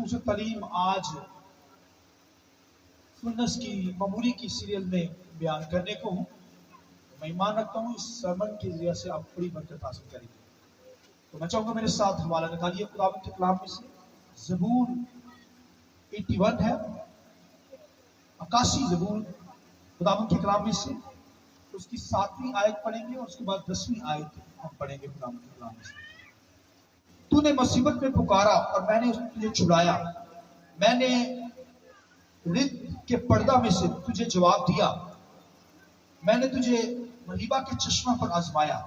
खूबसूरत तालीम आज सुन्नस की ममूरी की सीरियल में बयान करने को हूँ। मैं ईमान रखता हूँ इस सरमन के जरिए से आप बड़ी बरकत हासिल करेंगे। तो मैं चाहूँगा मेरे साथ हवाला निकालिए खुदावंद के कलाम में से। ज़बूर 81 है, 81 ज़बूर खुदावंद के कलाम में से। उसकी 7वीं आयत पढ़ेंगे और उसके बाद 10वीं आयत हम पढ़ेंगे खुदावंद के कलाम में से। तूने मुसीबत में पुकारा और मैंने तुझे छुड़ाया, मैंने रिद के पर्दा में से तुझे जवाब दिया, मैंने तुझे मरीबा के चश्मा पर आजमाया।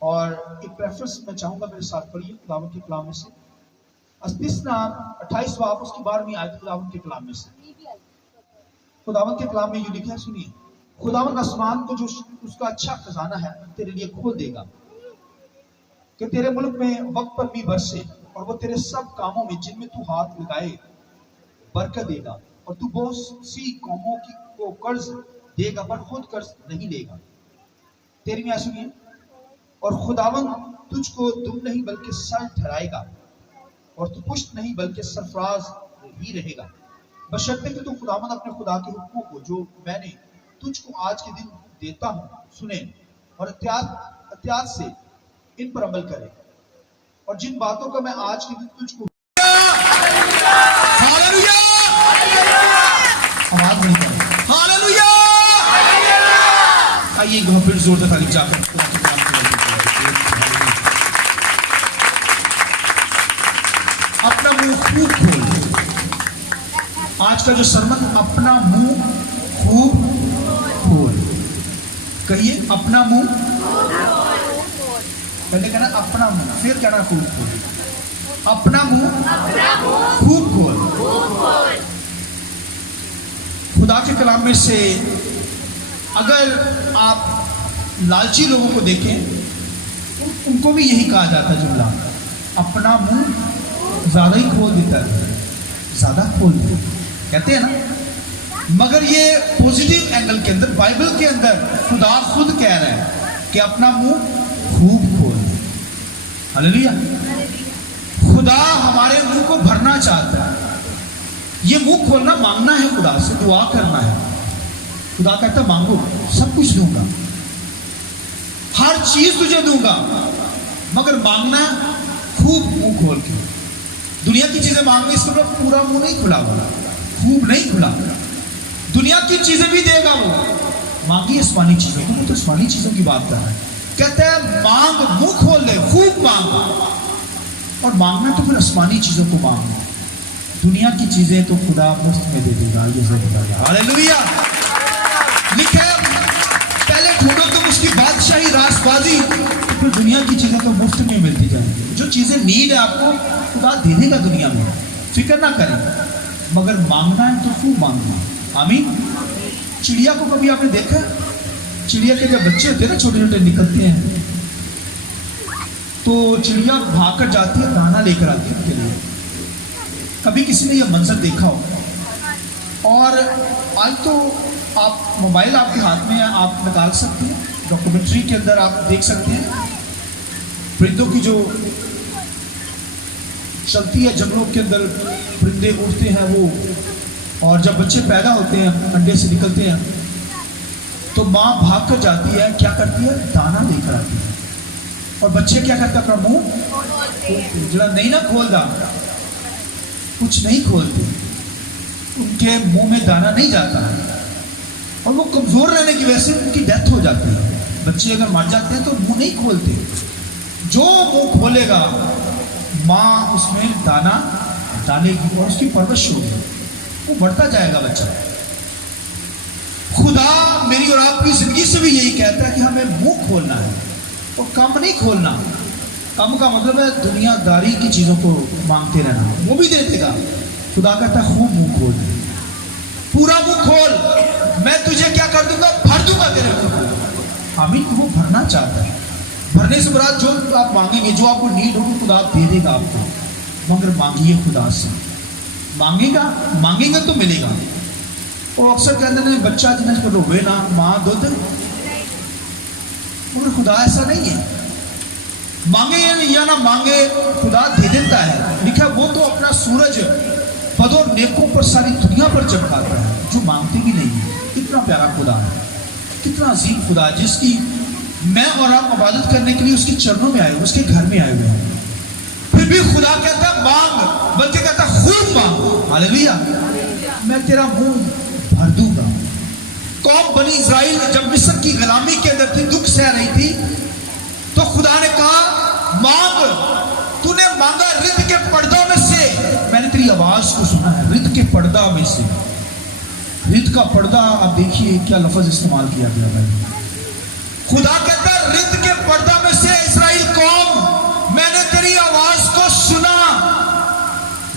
और एक रेफरेंस मैं चाहूंगा मेरे साथ पढ़िए खुदावंद के कलाम में से। अस्तिस्ना 28 बाब उसकी 12वीं आयत खुदावंद के कलाम में से। खुदावंद के कलाम में ये लिखा है, सुनिए। खुदावंद आसमान को जो उसका अच्छा खजाना है तेरे लिए खोल देगा कि तेरे मुल्क में वक्त पर भी बरसे, और वो तेरे सब कामों में जिनमें तू हाथ लगाए बरकत देगा। और तू बहुत सी कौमों की को कर्ज देगा पर खुद कर्ज नहीं लेगा। 13वीं आयत सुनिए। और खुदावंद तुझको दुम नहीं बल्कि सर ठहराएगा, और तू पुष्ट नहीं बल्कि सरफराज ही रहेगा, बशर्ते कि तू खुदावंद अपने खुदा के हुक्मों को जो मैंने तुझको आज के दिन देता हूँ सुने और एहतियात से इन पर अमल करे। और जिन बातों का मैं आज के दिन तुझको हालेलुया आवाज नहीं करें, हालेलुया। आइए एक बार फिर जोरदार तालीम जाकर अपना मुंह खूब खोल। आज का जो सरमन, अपना मुंह खूब खोल। कहिए अपना मुंह, पहले कहना अपना मुंह, फिर कहना खूब खोल। अपना मुंह खूब खोल। खुदा के कलाम में से अगर आप लालची लोगों को देखें, उनको भी यही कहा जाता है जुमला, अपना मुंह ज्यादा ही खोल देता है, ज्यादा खोल देता कहते हैं ना। मगर ये पॉजिटिव एंगल के अंदर, बाइबल के अंदर खुदा खुद कह रहा है कि अपना मुंह खूब खोल। हालेलुया। खुदा हमारे मुंह को भरना चाहता है। ये मुंह खोलना मांगना है, खुदा से दुआ करना है। खुदा कहता है मांगो सब कुछ दूंगा, हर चीज तुझे दूंगा, मगर मांगना खूब मुंह खोल के। दुनिया की चीजें मांगने इसका मतलब पूरा मुंह नहीं खुला हुआ, खूब नहीं खुला। दुनिया की चीजें भी देगा वो, मांगी आसमानी चीजों को। तो आसमानी चीजों की बात कर रहा है, कहता है मांग, मुंह खोल ले, खूब मांग। और मांगना तो फिर आसमानी चीजों को मांगना, दुनिया की चीजें तो खुदा मुफ्त में दे देगा। ये जरूर हालेलुया। लिखा है पहले ढूंढो तुम उसकी बादशाही रासबाजी, तो फिर दुनिया की चीजें तो मुफ्त में मिलती जाएंगी। जो चीजें नीड है आपको खुदा दे देगा दुनिया में, फिक्र ना करें। मगर मांगना है तो खूब मांगना। आमीन। चिड़िया को कभी आपने देखा? चिड़िया के जब बच्चे होते हैं ना, छोटे छोटे निकलते हैं, तो चिड़िया भाग कर जाती है, दाना लेकर आती है उनके लिए। कभी किसी ने यह मंजर देखा हो? और आज तो आप मोबाइल आपके हाथ में है, आप निकाल सकते हैं, डॉक्यूमेंट्री के अंदर आप देख सकते हैं परिंदों की जो चलती है, जंगलों के अंदर परिंदे उड़ते हैं वो। और जब बच्चे पैदा होते हैं, अंडे से निकलते हैं, तो माँ भाग कर जाती है, क्या करती है, दाना लेकर आती है। और बच्चे क्या करते हैं, अपना मुंह जरा नहीं ना खोलता, कुछ नहीं खोलते, उनके मुंह में दाना नहीं जाता है, और वो कमजोर रहने की वजह से उनकी डेथ हो जाती है। बच्चे अगर मर जाते हैं तो मुंह नहीं खोलते। जो मुंह खोलेगा माँ उसमें दाना डालेगी और उसकी परवरिश होगी, वो बढ़ता जाएगा बच्चा। खुदा मेरी और आपकी जिंदगी से भी यही कहता है कि हमें मुंह खोलना है और कम नहीं खोलना। कम का मतलब है दुनियादारी की चीजों को मांगते रहना, वो भी दे देगा। खुदा कहता है खूब मुंह खोल, पूरा मुंह खोल, मैं तुझे क्या कर दूंगा, भर दूंगा तेरे मुंह को। आमीन। वो भरना चाहता है। भरने से बड़ा जो आप मांगेंगे, जो आपको नीड होगी, खुदा दे देगा आपको। मगर मांगिए खुदा से, मांगेगा तो मिलेगा। वो अक्सर कहते हैं बच्चा जिन्हें रोवे ना माँ दूध, मगर खुदा ऐसा नहीं है। मांगे या ना मांगे खुदा दे देता है। लिखा वो तो अपना सूरज नेकों पर सारी दुनिया पर चमकाता है, जो मांगते भी नहीं है। कितना प्यारा खुदा है, कितना अजीम खुदा है, जिसकी मैं और आप इबादत करने के लिए उसके चरणों में आए हुए, उसके घर में आए हुए हैं। फिर भी खुदा कहता है मांग, बल्कि कहता खूब मांग। हालेलुया, मैं तेरा मुंह भर दूंगा। कौम बनी इज़राइल जब मिस्र की गुलामी के अंदर थी, दुख सह रही थी, तो खुदा ने कहा मांग। तूने मांगा रिद्ध के पर्दा में से, मैंने तेरी आवाज को सुना है। रिद्ध के पर्दा में से, रिद्ध का पर्दा, आप देखिए क्या लफ्ज इस्तेमाल किया गया है। खुदा कहता है रिद्ध के पर्दा में से इस्राएल कौम, मैंने तेरी आवाज को सुना।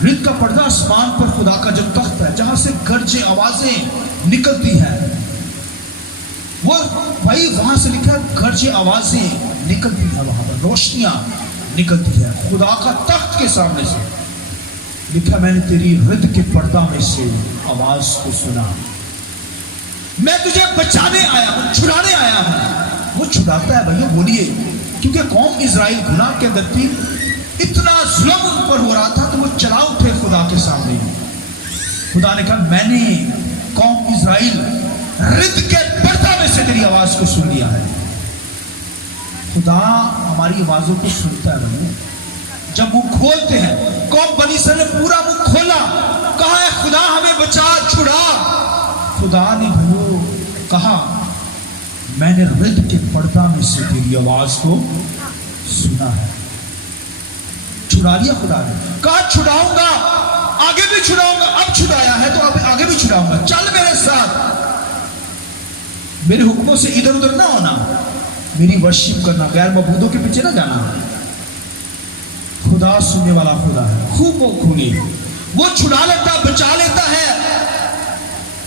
रिद्ध का पर्दा आसमान पर खुदा का जो तख्त है, जहां से गरजे आवाजें निकलती हैं, वो भाई वहां से लिखा गरजे आवाजें निकलती है, वहां पर रोशनियां निकलती है। खुदा का तख्त के सामने से लिखा, मैंने तेरी रिद्ध के पर्दा में से आवाज को सुना। मैं तुझे बचाने आया हूं, छुड़ाने आया हूं। वो छुड़ाता है भैया, बोलिए, क्योंकि कौम इज़राइल गुनाह के अंदर थी, इतना जुल्म उन पर हो रहा था, तो वो चला उठे खुदा के सामने। खुदा ने कहा मैंने कौम इज़राइल रिद्ध के पर्दा में से तेरी आवाज को सुन लिया है। खुदा हमारी आवाजों को सुनता है भैया। जब मुंह खोलते हैं, कौम बनी इस्राइल ने पूरा मुंह खोला, कहा है खुदा हमें बचा, छुड़ा। खुदा ने भैया कहा मैंने रिद्ध के पर्दा में से तेरी आवाज को सुना है। छुड़ा लिया खुदा ने, कहा छुड़ाऊंगा, आगे भी छुड़ाऊंगा। अब छुड़ाया है तो अब आगे भी छुड़ाऊंगा। चल मेरे साथ, मेरे हुक्मों से इधर उधर ना होना, मेरी वर्शिप करना, गैर मबूदों के पीछे ना जाना। खुदा सुनने वाला खुदा है, खूब वो खूनी, वो छुड़ा लेता, बचा लेता है।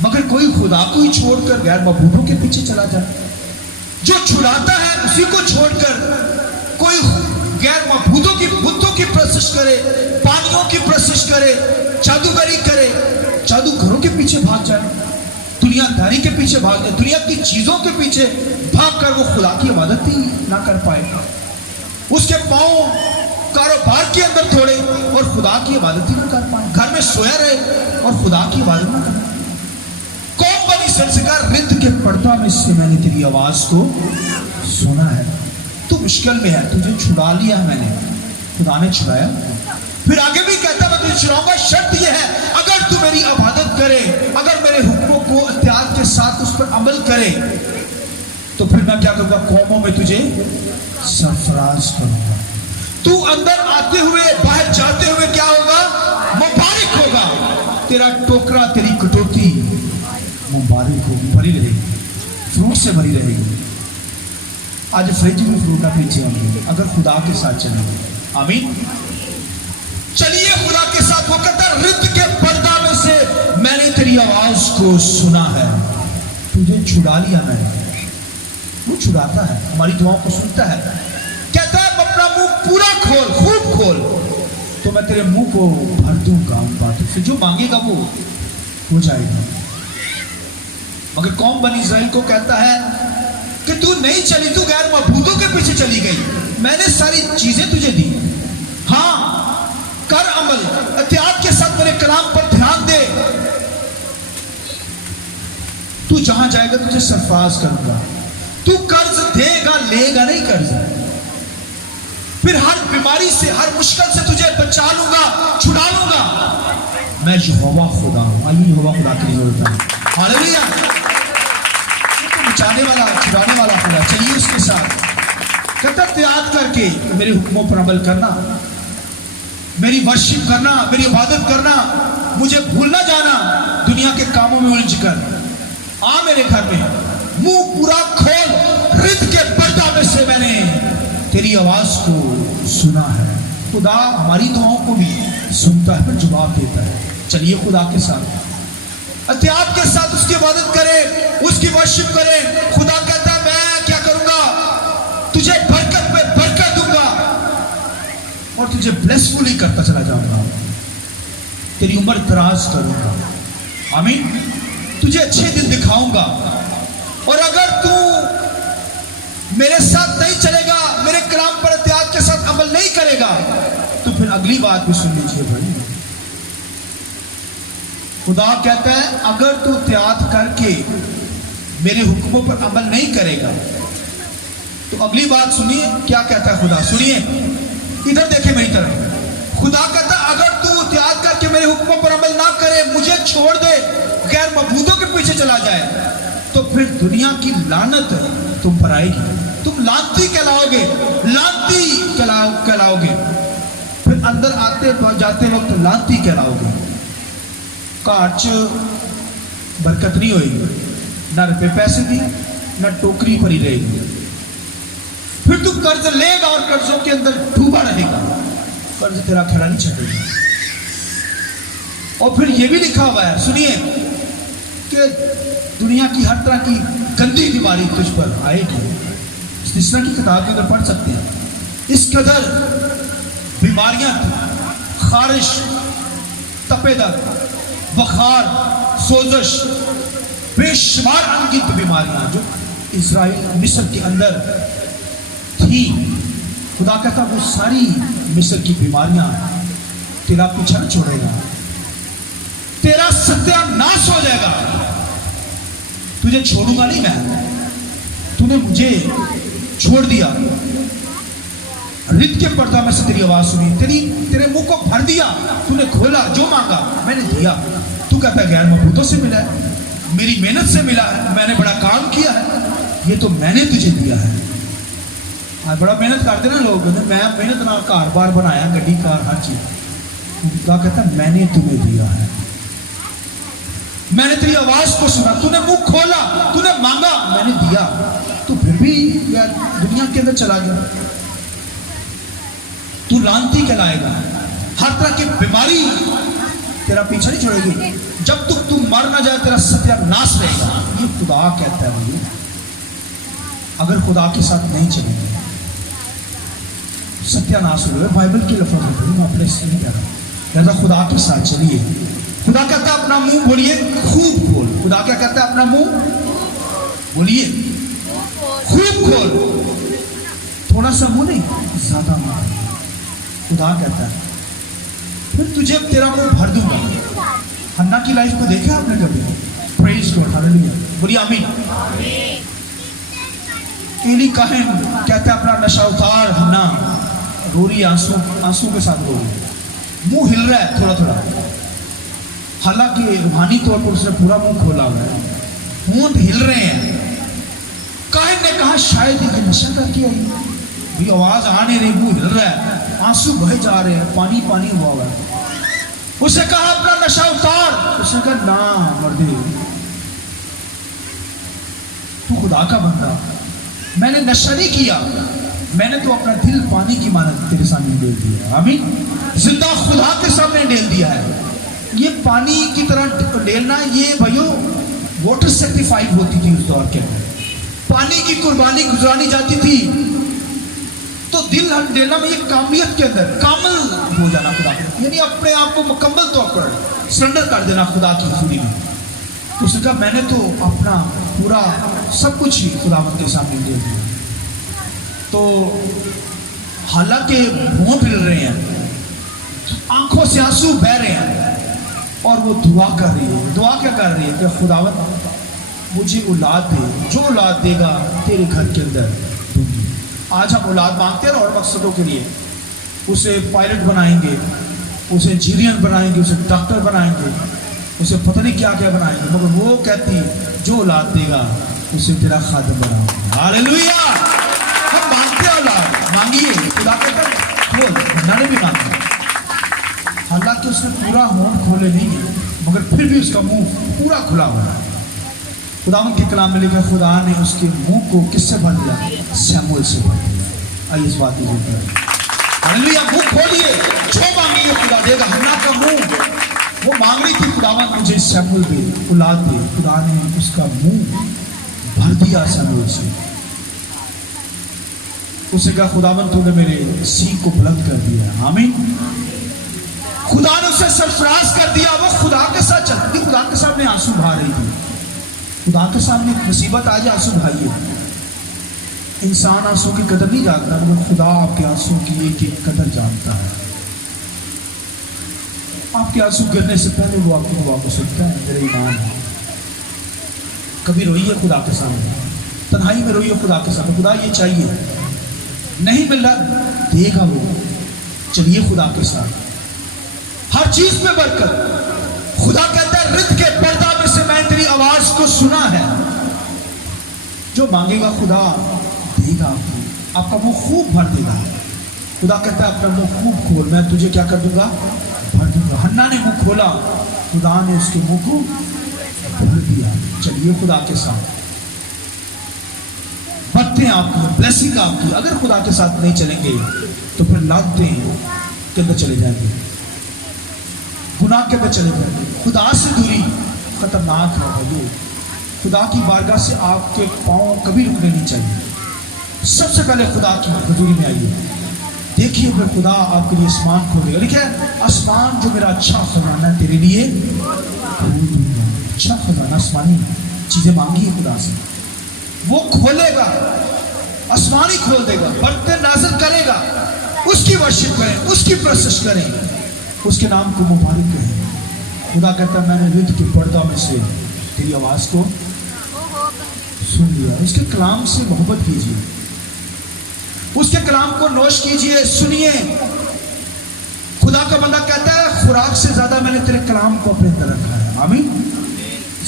मगर कोई खुदा को ही छोड़कर गैर मबूदों के पीछे चला जाए, जो छुड़ाता है उसी को छोड़कर कोई गैर मबूदों की बुतों की प्रशिश करे, पानियों की प्रशिश करे, जादूगरी करे, जादूगरों के पीछे भाग जाए, दुनियादारी के पीछे भाग जाए, दुनिया की चीजों के पीछे भागकर वो खुदा की इबादत ही ना कर पाए। उसके पांव कारोबार के अंदर थोड़े और खुदा की इबादत ही ना कर पाए, घर में सोया रहे और खुदा की इबादत ना करे। कौम बनी संस्कार रिद्ध के पर्दा में से मैंने तेरी आवाज को सुना है। तू मुश्किल में है, तुझे छुड़ा लिया मैंने, खुदा ने छुड़ाया। फिर आगे भी कहता मैं तुझे छुड़ाऊंगा, शर्त यह है अगर तू मेरी इबादत करे, अगर मेरे हुक्मों को इत्याग के साथ उस पर अमल करे, तो फिर मैं क्या करूंगा, कौमों में तुझे सरफराज करूंगा। तू अंदर आते हुए बाहर जाते हुए क्या होगा, मुबारक होगा। तेरा टोकरा, तेरी कटोती मुबारक होगी, भरी रहेगी, फ्रूट से भरी रहेगी। आज फ्रिज में फ्रूट ना पीछे होंगे अगर खुदा के साथ चलेंगे। आमीन। चलिए खुदा के साथ। वो कहता है रिद्ध के पर्दा में से मैंने तेरी आवाज को सुना है, तुझे छुड़ा लिया मैंने। वो छुड़ाता है, हमारी दुआओं को सुनता है। कहता है अपना मुंह पूरा खोल, खूब खोल, तो मैं तेरे मुंह को भर दूंगा उन बातों से, जो मांगेगा वो हो जाएगा। मगर कौम बनी इज़राइल को कहता है कि तू नहीं चली, तू गैर मबूदों के पीछे चली गई, मैंने सारी चीजें तुझे दी, हाँ कर अमल, एहतियात के साथ मेरे कलाम पर ध्यान दे, तू जहां जाएगा तुझे सरफराज करूंगा, तू कर्ज देगा लेगा नहीं कर्ज, फिर हर बीमारी से हर मुश्किल से तुझे बचा लूंगा, छुड़ा लूंगा। मैं यहोवा खुदा हूं। आइए यहोवा खुदा की जरूरत है। हालेलुया। बचाने वाला, छुड़ाने वाला खुदा। चलिए उसके साथ कहता याद करके मेरे हुक्मों पर अमल करना, मेरी वर्शिप करना, मेरी इबादत करना, मुझे भूल ना जाना दुनिया के कामों में उलझ कर। आ मेरे घर में, मुंह पूरा खोल, रिद्ध के पर्दा में से मैंने तेरी आवाज को सुना है। खुदा हमारी दुआओं को भी सुनता है, फिर जवाब देता है। चलिए खुदा के साथ एहतियात के साथ उसकी इबादत करें, उसकी वर्शिप करें। खुदा कहता है मैं क्या करूंगा, तुझे बरकत पे बरकत दूंगा और तुझे ब्लेसफुली करता चला जाऊंगा, तेरी उम्र दराज करूंगा। आमीन। तुझे अच्छे दिन दिखाऊंगा, और अगर तू मेरे साथ नहीं चलेगा, मेरे कलाम पर एहतियात के साथ अमल नहीं करेगा, तो फिर अगली बात भी सुन लीजिए भाई। खुदा कहता है अगर तू त्याग करके मेरे हुक्मों पर अमल नहीं करेगा, तो अगली बात सुनिए क्या कहता है खुदा, सुनिए इधर देखे मेरी तरफ। खुदा कहता है अगर तू त्याग करके मेरे हुक्मों पर अमल ना करे, मुझे छोड़ दे, गैर मबूदों के पीछे चला जाए, तो फिर दुनिया की लानत तुम पर आएगी, तुम लानती कहलाओगे, लानती कहलाओगे, फिर अंदर आते जाते वक्त लानती कहलाओगे। घर च बरकत नहीं होगी, ना रुपए पैसे की, ना टोकरी भरी रहेगी, फिर तू कर्ज लेगा और कर्जों के अंदर डूबा रहेगा, कर्ज तेरा खड़ा नहीं छेड़ेगा। और फिर यह भी लिखा हुआ है, सुनिए, कि दुनिया की हर तरह की गंदी बीमारी तुझ पर आएगी। इस्तिस्ना की किताब के अंदर पढ़ सकते हैं, इस कदर बीमारियां, खारिश, तपेदर, बुखार, सोजश, बेशुमार अनगिनत बीमारियां जो इजराइल मिस्र के अंदर थी, खुदा कहता वो सारी मिस्र की बीमारियां तेरा पीछा न छोड़ेगा, तेरा सत्यानाश हो जाएगा, तुझे छोड़ूंगा नहीं मैं। तूने मुझे छोड़ दिया, रित के पर्दा में से तेरी आवाज सुनी, तेरे मुंह को भर दिया, तूने खोला, जो मांगा मैंने दिया। तू कहता है गैर मबूतों से मिला है, मेरी मेहनत से मिला है, मैंने बड़ा काम किया है, ये तो मैंने तुझे दिया है। आज बड़ा मेहनत करते ना लोग, मैं मेहनत ना कार बार बनाया, गड्डी कार हर चीज, खुदा कहता है मैंने तुम्हें दिया है, मैंने तेरी आवाज को सुना, तूने मुंह खोला, तूने मांगा, मैंने दिया, तो फिर भी यार दुनिया के अंदर चला गया, तू लानती कहलाएगा, हर तरह की बीमारी तेरा पीछा नहीं छोड़ेगी, जब तक तू मर ना जाए तेरा सत्यानाश रहेगा। ये खुदा कहता है भाई, अगर खुदा के साथ नहीं चलेंगे सत्यानाश हो गया। बाइबल के लफ्ज़ मैं अपने से नहीं कह रहा, कहता खुदा के साथ चलिए। खुदा कहता है अपना मुंह बोलिए खूब खोल, खुदा क्या कहता है अपना मुंह बोलिए खूब खोल, थोड़ा सा मुंह नहीं ज्यादा मुंह। खुदा कहता है फिर तुझे तेरा मुंह भर दूंगा। हन्ना की लाइफ को देखा आपने कभी? प्रेज गॉड, हालेलुया, बोलिए आमीन। एली काहिन कहता है अपना नशा उतार, हन्ना रो रही, आंसू के साथ रो रही, मुंह हिल रहा है थोड़ा थोड़ा, हालांकि रूहानी तौर पर उसने पूरा मुंह खोला हुआ है, होंठ हिल रहे हैं। काहिन ने कहा शायद ये नशा करके आई, भी आवाज आ नहीं रही, मुंह हिल रहा है, आंसू बहे जा रहे हैं, पानी पानी हुआ हुआ है। उसे कहा अपना नशा उतार, उसने कहा ना मर्दे, तू खुदा का बंदा, मैंने नशा नहीं किया, मैंने तो अपना दिल पानी की मानत तेरे सामने डेल दिया। आमीन, जिंदा खुदा के सामने डेल दिया है। ये पानी की तरह डेलना, ये भाइयों वाटर सेक्रीफाइस होती थी उस दौर के अंदर, पानी की कुर्बानी गुजरानी जाती थी, तो दिल डेलना में ये कामियत के अंदर कामल हो जाना खुदा, यानी अपने आप को मुकम्मल तौर पर सरेंडर कर देना खुदा की हुजूरी में। तो उसने कहा मैंने तो अपना पूरा सब कुछ ही खुदावंद के सामने दे दिया। तो हालांकि होंठ हिल रहे हैं, आंखों से आंसू बह रहे हैं, और वो दुआ कर रही है। दुआ क्या कर रही है कि खुदावंद मुझे औलाद दे, जो औलाद देगा तेरे घर के अंदर दूंगी। आज हम औलाद मांगते हैं और मकसदों के लिए, उसे पायलट बनाएंगे, उसे इंजीनियर बनाएंगे, उसे डॉक्टर बनाएंगे, उसे पता नहीं क्या क्या बनाएंगे, मगर वो कहती है जो औलाद देगा उसे तेरा खादिम बनाऊंगा। हालेलुया, हम मांगते हैं औलाद, मांगिए, खुदा कहता है खोल, मैंने भी मांगा। हालांकि उसने पूरा होंठ खोले नहीं है, मगर फिर भी उसका मुंह पूरा खुला हुआ है। खुदावंद के कलाम में लिखा खुदा ने उसके मुंह को किससे भर दिया? शमूएल से भर दिया। आइए इस बात की जरूरत है। हालेलुया, मुंह खोलिए, जो मांगिए खुदा देगा। हन्ना का मुंह, वो मांग रही थी खुदावंद मुझे शमूएल दे, औलाद दे, खुदा ने उसका मुंह भर दिया शमूएल से। उसे कहा खुदावंद तूने मेरे सींग को बुलंद कर दिया। आमीन। खुदा ने उसे सरफराज कर दिया। वो खुदा के साथ चलती थी, खुदा के सामने आंसू बहा रही थी। खुदा के सामने मुसीबत आ जाए आंसू बहाइए। इंसान आंसू की कदर नहीं जानता, मगर खुदा आपके आंसू की एक एक कदर जानता है। आपके आंसू गिरने से पहले वो आपकी दुआ को सुनता है। मेरे ईमान है, कभी रोइए खुदा के सामने, तन्हाई में रोइए खुदा के सामने, खुदा ये चाहिए, नहीं मिल रहा देगा वो। चलिए खुदा के साथ, हर चीज में बरकत। खुदा कहता है रित के पर्दा में से मैं तेरी आवाज को सुना है। जो मांगेगा खुदा देगा आपको, आपका मुंह खूब भर देगा। खुदा कहता है अपना मुंह खूब खोल, मैं तुझे क्या कर दूंगा, भर दूंगा। हन्ना ने मुंह खोला, खुदा ने उसके मुंह को भर दिया। चलिए खुदा के साथ, बरकतें आपकी, ब्लेसिंग आपकी। अगर खुदा के साथ नहीं चलेंगे तो फिर लानतें के अंदर चले जाएंगे, गुनाह के अंदर चले जाएंगे। खुदा से दूरी खतरनाक है भाइयों। खुदा की बारगाह से आपके पांव कभी रुकने नहीं चाहिए। सबसे पहले खुदा की हजूरी में आइए, देखिए फिर खुदा आपके लिए आसमान खोल देगा। लिखा है आसमान जो मेरा अच्छा खजाना तेरे लिए खोल दूंगा। अच्छा खजाना, आसमानी चीजें मांगी है खुदा से, वो खोलेगा, आसमान ही खोल देगा, बरकतें नाज़िल करेगा। उसकी वर्शिप करें, उसकी प्रशंसा करें, उसके नाम को मुबारक करें। खुदा कहता है मैंने रित के पर्दा में से तेरी आवाज को सुन लिया। उसके कलाम से मोहब्बत कीजिए, उसके कलाम को नोश कीजिए, सुनिए। खुदा का बंदा कहता है खुराक से ज्यादा मैंने तेरे कलाम को अपने अंदर रखा है। आमीन।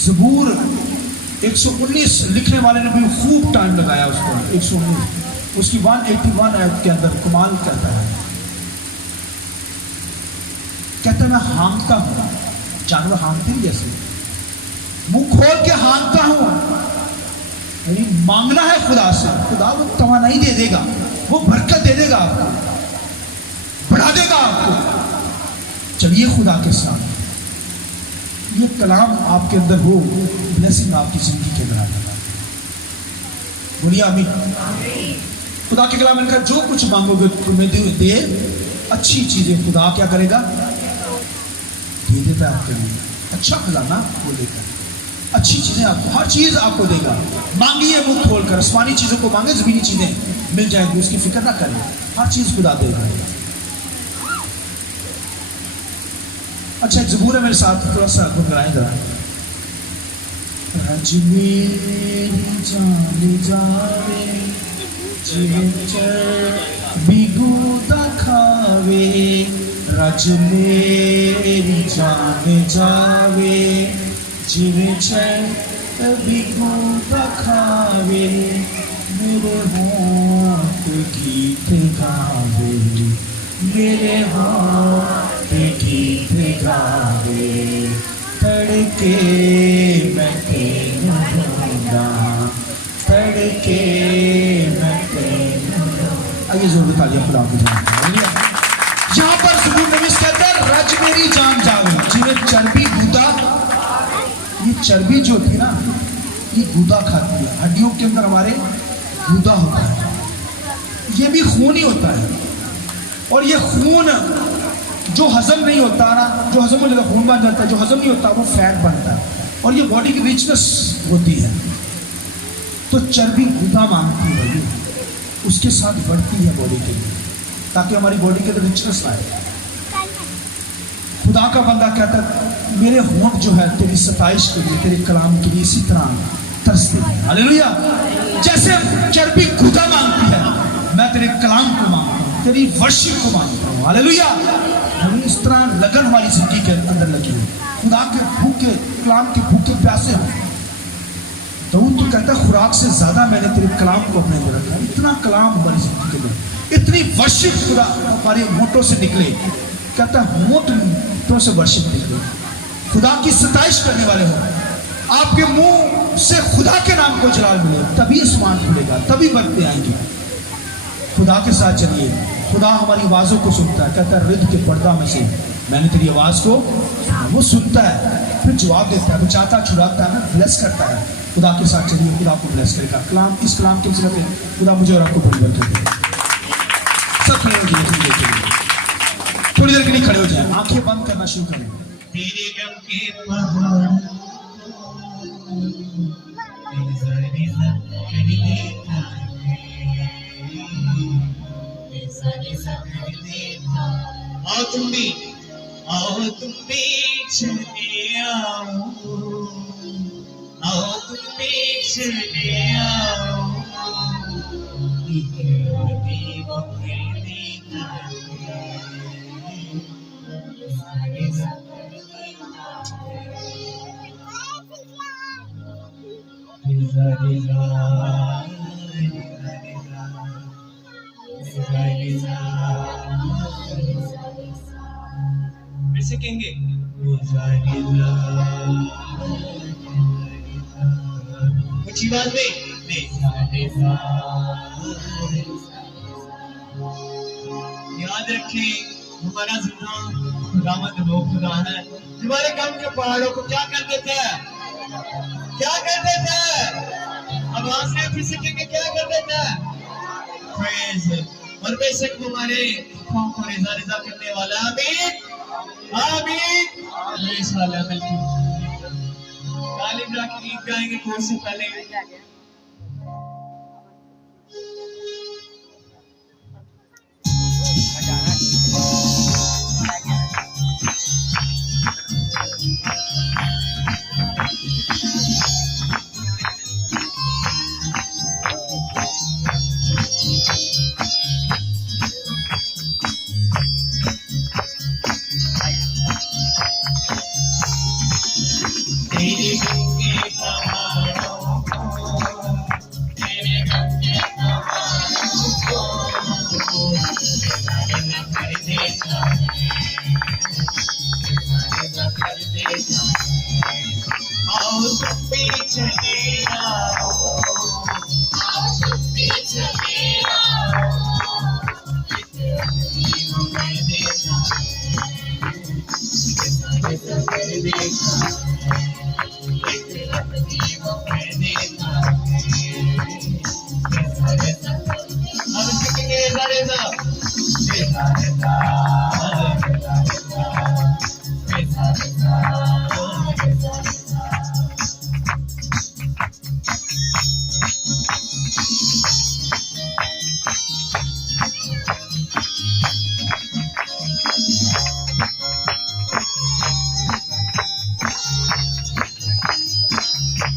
ज़बूर 119 लिखने वाले ने भी खूब टाइम लगाया उसको। 119 उसकी 181 आयत के अंदर कमाल करता है। कहता है मैं हाँकता हूं, जानवर हाँकते हैं जैसे, मुंह खोल के हाँकता हूं। यानी मांगना है खुदा से, खुदा वो तवानाई दे देगा, वो बरकत दे देगा, आपको बढ़ा देगा आपको। चलिए खुदा के साथ, ये कलाम आपके अंदर हो, ब्लेसिंग आपकी जिंदगी के अंदर आ जाएगा। बोलिए आमीन। खुदा के कलाम में जो कुछ मांगोगे तुम्हें दे अच्छी चीजें खुदा क्या करेगा, दे देता है आपके लिए। अच्छा खजाना वो देता है, अच्छी चीजें आपको, हर चीज आपको देगा। मांगिए मुंह खोलकर, आसमानी चीजों को मांगे, जमीनी चीजें मिल जाएंगी, उसकी फिक्र ना करें, हर चीज खुदा देगा। अच्छा एक ज़बूर है, मेरे साथ थोड़ा सा गुनगुनाएं जरा। रज मेरी जान जावे जिवें चर्बी गूदा खावे, रज मेरी जान जावे जिवें चर्बी गूदा खावे, मेरे होंठ गीत गावे, मेरे होंठ गीत गावे, तड़के मैं तेनू ढूंढा, तड़के मैं तेनू ढूंढा। आइए जोर तालियां खुदा की जान। यहाँ पर ज़बूर नवीस कहता है रज मेरी जान जावे जिन्हें चर्बी गूदा। ये चर्बी जो थी ना, ये गूदा खाती है, हड्डियों के अंदर हमारे गूदा होता है, ये भी खून ही होता है। और ये खून जो हजम नहीं होता ना, जो हजम हो जाता खून बन जाता है, जो हजम नहीं होता वो फैट बनता है, और ये बॉडी की रिचनेस होती है। तो चर्बी गूदा मांगती है भाई, उसके साथ बढ़ती है बॉडी के लिए, ताकि हमारी बॉडी के अंदर रिचनेस आए। खुदा का बंदा कहता है मेरे होंठ जो है तेरी सताइश के लिए, तेरे कलाम के लिए इसी तरह तरसते हैं। हालेलुया। जैसे चर्बी गूदा मांगती है, मैं तेरे कलाम को मांगता हूँ, तेरी वर्शिप को मांगता हूँ। हालेलुया। हमें इस तरह लगन हमारी जिंदगी के अंदर लगी है, खुदा के भूखे, कलाम के भूखे प्यासे हो। दाऊद तो कहता है खुराक से ज्यादा मैंने तेरे कलाम को अपने अंदर रखा। इतना कलाम हमारी जिंदगी के अंदर, इतनी वर्शिप खुदा हमारे होठों से निकले। कहता है होठों से वर्शिप निकले, खुदा की सताइश करने वाले हो, आपके मुंह से खुदा के नाम को जलाल मिले, तभी आसमान खुलेगा, तभी बरकतें आएंगी। खुदा के साथ चलिए, खुदा हमारी आवाज़ों को सुनता है। कहता है रिद के पर्दा में से मैंने तेरी आवाज़ को, वो सुनता है, फिर जवाब देता है, बचाता छुड़ाता है, ब्लेस करता है। खुदा के साथ चलिए, खुदा को ब्लेस करेगा। कलाम, इस कलाम के वसीले खुदा मुझे और आपको बड़ी बरकत दे। सब खड़े हो जाइए, थोड़ी देर के लिए खड़े हो जाए, आंखें बंद करना शुरू करें। तेरे गम के पहाड़ आओ तुम भी चले आओ, आओ तुम भी चले आओ, फिर से कहेंगे ऊंची बात में याद रखें हमारा जिंदा खुदावंद वो खुदा है। तुम्हारे गम के पहाड़ों को क्या कर देता है, क्या कर देता है, आवाज से फिर से कहेंगे क्या कर देता है, प्रेज। और बेशक हमारे दुखों को रिजा रिजा करने वाला आमीन आमीन। इंशाअल्लाह मिलके तालिब ला के गीत गाएंगे कोर्स से पहले। तेरे गम के पहाड़ों को, तेरे गम के पहाड़ों को कर देता है, कर देता है। आओ तुम भी चले आओ, आओ तुम भी चले आओ, कर देता है, कर देता है।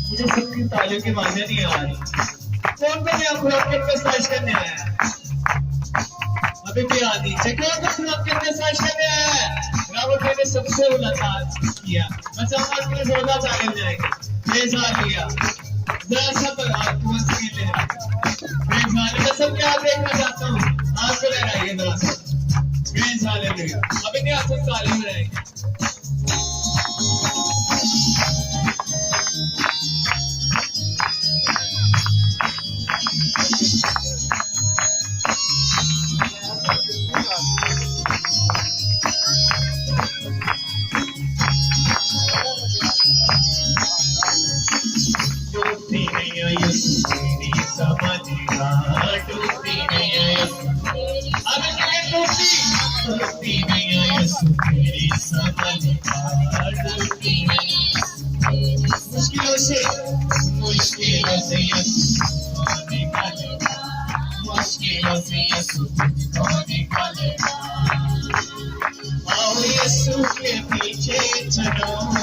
मुझे सबकी तालियों की आवाजें नहीं आ रही। कौन को मैं खुराक पे सर्च करने आया है? अभी भी आ रही। कौन को खुराक पे सर्च करने आया है? रावत भाई ने सबसे मुलाकात किया। मैं चाहूंगा कि जोरदार ताली हो जाएगी। बेजार लिया जरा सा पर हाथ को से ले बेजार। मैं सबके हाथ देखना चाहता हूँ। हाथ को लगाइए जरा सा बेजार ले लिया। अभी नहीं हाथ ताली हो जाएगी। मुश्किलों से निकालेगा, मुश्किलों से यीशु तुझको निकालेगा। आओ यीशु के पीछे चलो।